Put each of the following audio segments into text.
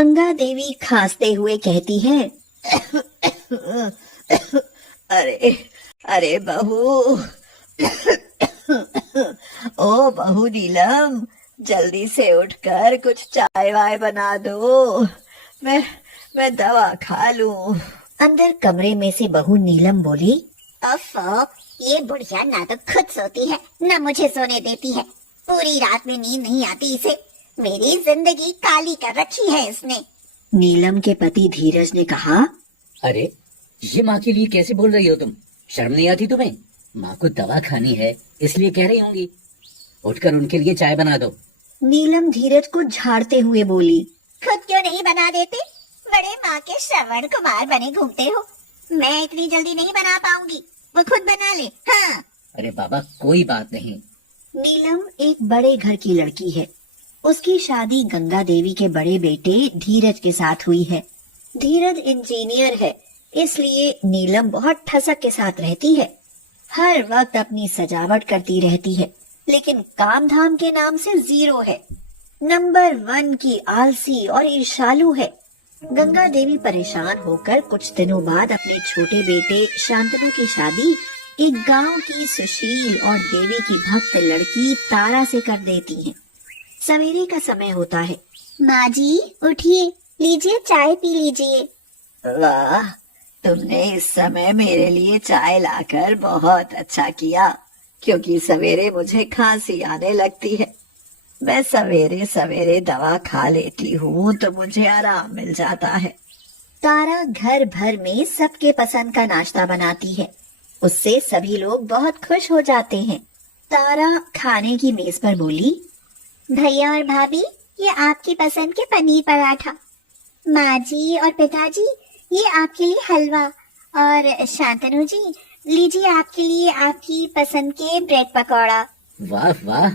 गंगा देवी खांसते हुए कहती है, अरे अरे बहू, ओ बहू नीलम, जल्दी से उठकर कुछ चाय वाय बना दो। मैं मैं दवा खा लूं। अंदर कमरे में से बहू नीलम बोली, अफो, ये बुढ़िया ना तो खुद सोती है न मुझे सोने देती है। पूरी रात में नींद नहीं आती इसे। मेरी जिंदगी काली कर रखी है इसने। नीलम के पति धीरज ने कहा, अरे ये माँ के लिए कैसे बोल रही हो तुम? शर्म नहीं आती तुम्हें? माँ को दवा खानी है इसलिए कह रही होंगी। उठकर उनके लिए चाय बना दो। नीलम धीरज को झाड़ते हुए बोली, खुद क्यों नहीं बना देते? बड़े माँ के श्रवण कुमार बने घूमते हो। मैं इतनी जल्दी नहीं बना पाऊंगी, वो खुद बना ले। हाँ। अरे बाबा कोई बात नहीं। नीलम एक बड़े घर की लड़की है। उसकी शादी गंगा देवी के बड़े बेटे धीरज के साथ हुई है। धीरज इंजीनियर है, इसलिए नीलम बहुत ठसक के साथ रहती है। हर वक्त अपनी सजावट करती रहती है, लेकिन काम धाम के नाम से 0 है। नंबर 1 की आलसी और ईर्ष्यालु है। गंगा देवी परेशान होकर कुछ दिनों बाद अपने छोटे बेटे शांतनु की शादी एक गांव की सुशील और देवी की भक्त लड़की तारा से कर देती हैं। सवेरे का समय होता है। माँ जी उठिए, लीजिए चाय पी लीजिए। वाह, तुमने इस समय मेरे लिए चाय लाकर बहुत अच्छा किया, क्योंकि सवेरे मुझे खांसी आने लगती है। मैं सवेरे सवेरे दवा खा लेती हूँ तो मुझे आराम मिल जाता है। तारा घर भर में सबके पसंद का नाश्ता बनाती है। उससे सभी लोग बहुत खुश हो जाते हैं। तारा खाने की मेज पर बोली, भैया और भाभी, ये आपकी पसंद के पनीर पराठा। माँ जी और पिताजी, ये आपके लिए हलवा। और शांतनु जी, लीजिए आपके लिए आपकी पसंद के ब्रेड पकौड़ा। वाह वाह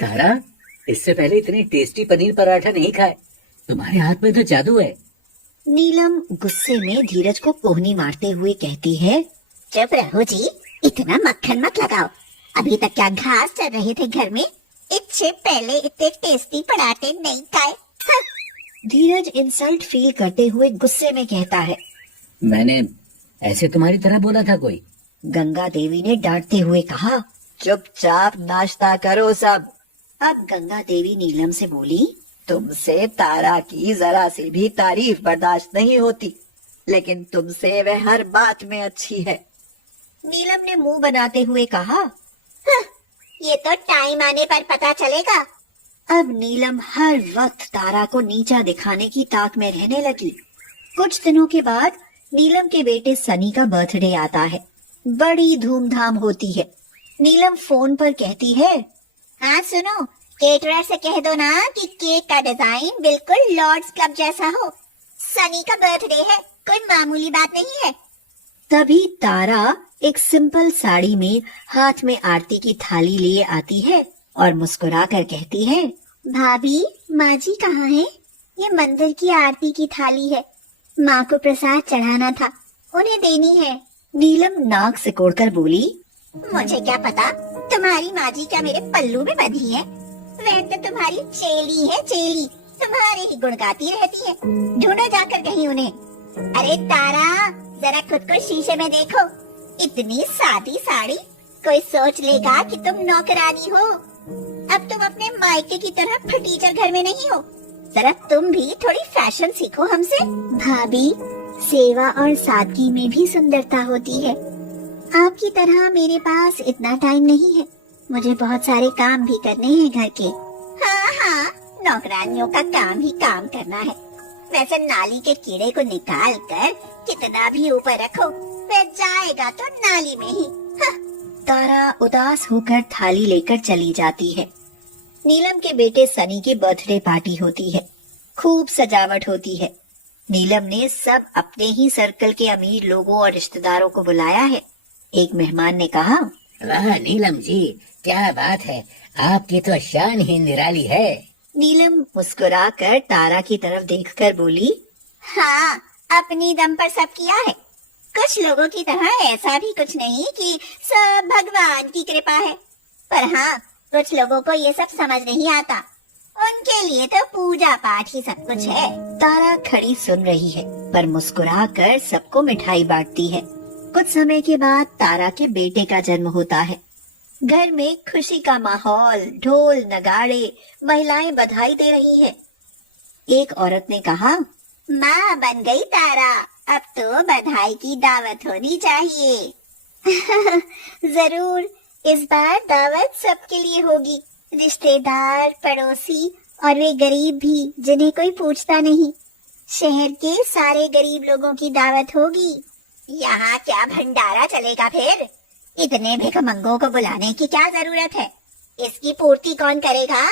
तारा, इससे पहले इतनी टेस्टी पनीर पराठा नहीं खाए। तुम्हारे हाथ में तो जादू है। नीलम गुस्से में धीरज को कोहनी मारते हुए कहती है, चुप रहो जी, इतना मक्खन मत लगाओ। अभी तक क्या घास चल रहे थे घर में? इससे पहले इतने टेस्टी पराठे नहीं खाए। हाँ। धीरज इंसल्ट फील करते हुए गुस्से में कहता है, मैंने ऐसे तुम्हारी तरह बोला था कोई? गंगा देवी ने डांटते हुए कहा, चुपचाप नाश्ता करो सब। अब गंगा देवी नीलम से बोली, तुमसे तारा की जरा सी भी तारीफ बर्दाश्त नहीं होती, लेकिन तुमसे वह हर बात में अच्छी है। नीलम ने मुंह बनाते हुए कहा, हाँ, ये तो टाइम आने पर पता चलेगा। अब नीलम हर वक्त तारा को नीचा दिखाने की ताक में रहने लगी। कुछ दिनों के बाद नीलम के बेटे सनी का बर्थडे आता है। बड़ी धूमधाम होती है। नीलम फोन पर कहती है, हाँ सुनो, केटरर से कह दो ना कि केक का डिजाइन बिल्कुल लॉर्ड्स क्लब जैसा हो। सनी का बर्थडे है, कोई मामूली बात नहीं है। तभी तारा एक सिंपल साड़ी में हाथ में आरती की थाली लिए आती है और मुस्कुराकर कहती है, भाभी, माँ जी कहाँ है? ये मंदिर की आरती की थाली है, माँ को प्रसाद चढ़ाना था, उन्हें देनी है। नीलम नाक सिकोड़कर बोली, मुझे क्या पता तुम्हारी माँ जी क्या मेरे पल्लू में बंधी है? वह तो तुम्हारी चेली है, चेली, तुम्हारे ही गुण गाती रहती है। ढूंढो जाकर कहीं उन्हें। अरे तारा, जरा खुद को शीशे में देखो। इतनी सादी साड़ी, कोई सोच लेगा कि तुम नौकरानी हो। अब तुम अपने मायके की तरह फटीचर घर में नहीं हो। जरा तुम भी थोड़ी फैशन सीखो हमसे। भाभी, सेवा और सादगी में भी सुंदरता होती है। आपकी तरह मेरे पास इतना टाइम नहीं है, मुझे बहुत सारे काम भी करने हैं घर के। हाँ हाँ, नौकरानियों का काम ही काम करना है। वैसे नाली के कीड़े को निकाल कर कितना भी ऊपर रखो, वह जाएगा तो नाली में ही। हाँ। तारा उदास होकर थाली लेकर चली जाती है। नीलम के बेटे सनी की बर्थडे पार्टी होती है। खूब सजावट होती है। नीलम ने सब अपने ही सर्कल के अमीर लोगों और रिश्तेदारों को बुलाया है। एक मेहमान ने कहा, वाह नीलम जी, क्या बात है, आपकी तो शान ही निराली है। नीलम मुस्कुराकर तारा की तरफ देखकर बोली, हाँ, अपनी दम पर सब किया है। कुछ लोगों की तरह ऐसा भी कुछ नहीं कि सब भगवान की कृपा है, पर हाँ, कुछ लोगों को ये सब समझ नहीं आता। उनके लिए तो पूजा पाठ ही सब कुछ है। तारा खड़ी सुन रही है पर मुस्कुराकर सबको मिठाई बांटती है। कुछ समय के बाद तारा के बेटे का जन्म होता है। घर में खुशी का माहौल, ढोल नगाड़े, महिलाएं बधाई दे रही हैं। एक औरत ने कहा, माँ बन गई तारा, अब तो बधाई की दावत होनी चाहिए। जरूर, इस बार दावत सबके लिए होगी, रिश्तेदार, पड़ोसी और वे गरीब भी जिन्हें कोई पूछता नहीं। शहर के सारे गरीब लोगों की दावत होगी। यहाँ क्या भंडारा चलेगा फिर? इतने भिखमंगों को बुलाने की क्या जरूरत है? इसकी पूर्ति कौन करेगा?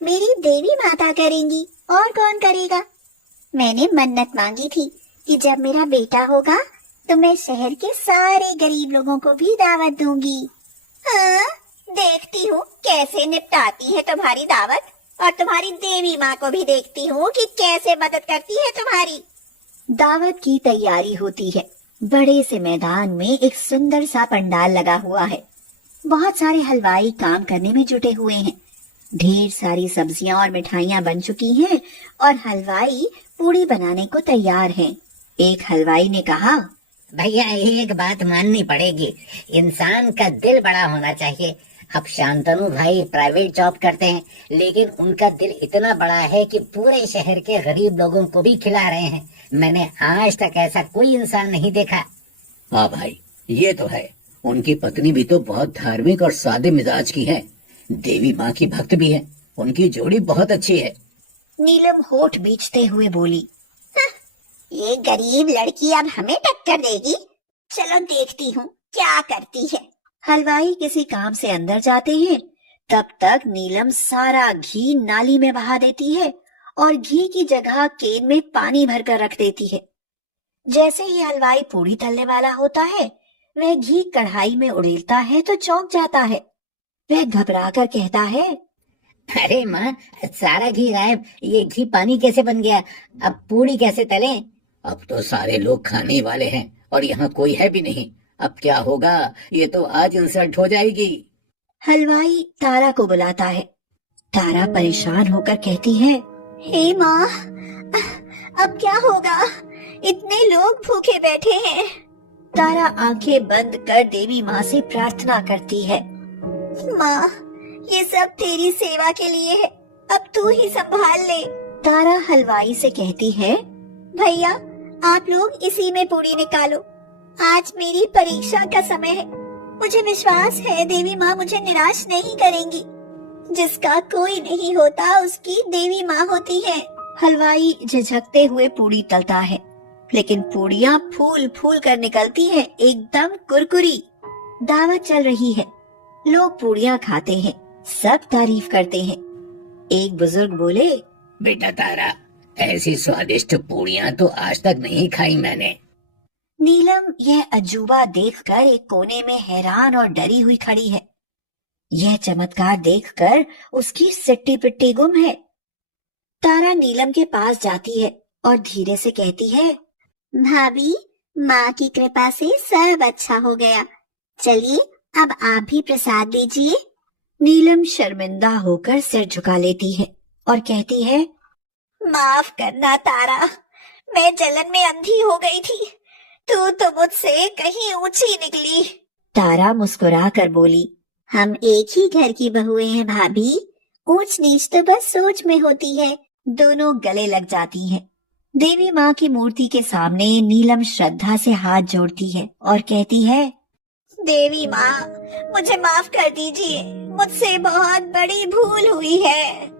मेरी देवी माता करेंगी, और कौन करेगा? मैंने मन्नत मांगी थी कि जब मेरा बेटा होगा तो मैं शहर के सारे गरीब लोगों को भी दावत दूंगी। हाँ, देखती हूँ कैसे निपटाती है तुम्हारी दावत, और तुम्हारी देवी माँ को भी देखती हूँ कि कैसे मदद करती है तुम्हारी। दावत की तैयारी होती है। बड़े से मैदान में एक सुंदर सा पंडाल लगा हुआ है। बहुत सारे हलवाई काम करने में जुटे हुए हैं। ढेर सारी सब्जियां और मिठाइयां बन चुकी हैं और हलवाई पूड़ी बनाने को तैयार हैं। एक हलवाई ने कहा, भैया एक बात माननी पड़ेगी, इंसान का दिल बड़ा होना चाहिए। अब शांतनु भाई प्राइवेट जॉब करते हैं, लेकिन उनका दिल इतना बड़ा है कि पूरे शहर के गरीब लोगों को भी खिला रहे हैं। मैंने आज तक ऐसा कोई इंसान नहीं देखा। हाँ भाई, ये तो है। उनकी पत्नी भी तो बहुत धार्मिक और सादे मिजाज की है। देवी माँ की भक्त भी है। उनकी जोड़ी बहुत अच्छी है। नीलम होठ बीचते हुए बोली, ये गरीब लड़की अब हमें टक्कर देगी। चलो देखती हूँ क्या करती है। हलवाई किसी काम से अंदर जाते हैं। तब तक नीलम सारा घी नाली में बहा देती है और घी की जगह केन में पानी भरकर रख देती है। जैसे ही हलवाई पूड़ी तलने वाला होता है, वह घी कढ़ाई में उड़ेलता है तो चौंक जाता है। वह घबराकर कहता है, अरे माँ, सारा घी गायब। ये घी पानी कैसे बन गया? अब पूरी कैसे तलें? अब तो सारे लोग खाने वाले हैं और यहाँ कोई है भी नहीं। अब क्या होगा? ये तो आज इंसल्ट हो जाएगी। हलवाई तारा को बुलाता है। तारा परेशान होकर कहती है, हे माँ, अब क्या होगा? इतने लोग भूखे बैठे हैं। तारा आंखें बंद कर देवी माँ से प्रार्थना करती है, माँ, ये सब तेरी सेवा के लिए है, अब तू ही संभाल ले। तारा हलवाई से कहती है, भैया, आप लोग इसी में पूरी निकालो। आज मेरी परीक्षा का समय है। मुझे विश्वास है देवी माँ मुझे निराश नहीं करेंगी। जिसका कोई नहीं होता उसकी देवी माँ होती है। हलवाई झिझकते हुए पूड़ी तलता है, लेकिन पूड़ियाँ फूल फूल कर निकलती हैं, एकदम कुरकुरी। दावत चल रही है। लोग पूड़ियाँ खाते हैं, सब तारीफ करते हैं। एक बुजुर्ग बोले, बेटा तारा, ऐसी स्वादिष्ट पूड़ियाँ तो आज तक नहीं खाई मैंने। नीलम यह अजूबा देखकर एक कोने में हैरान और डरी हुई खड़ी है। यह चमत्कार देखकर उसकी सिट्टी पिट्टी गुम है। तारा नीलम के पास जाती है और धीरे से कहती है, भाभी, माँ की कृपा से सब अच्छा हो गया। चलिए अब आप भी प्रसाद लीजिए। नीलम शर्मिंदा होकर सिर झुका लेती है और कहती है, माफ करना तारा, मैं जलन में अंधी हो गई थी। तू तो मुझसे कहीं ऊंची निकली। तारा मुस्कुरा कर बोली, हम एक ही घर की बहुएं हैं भाभी। ऊंच नीच तो बस सोच में होती है। दोनों गले लग जाती हैं। देवी माँ की मूर्ति के सामने नीलम श्रद्धा से हाथ जोड़ती है और कहती है, देवी माँ, मुझे माफ कर दीजिए। मुझसे बहुत बड़ी भूल हुई है।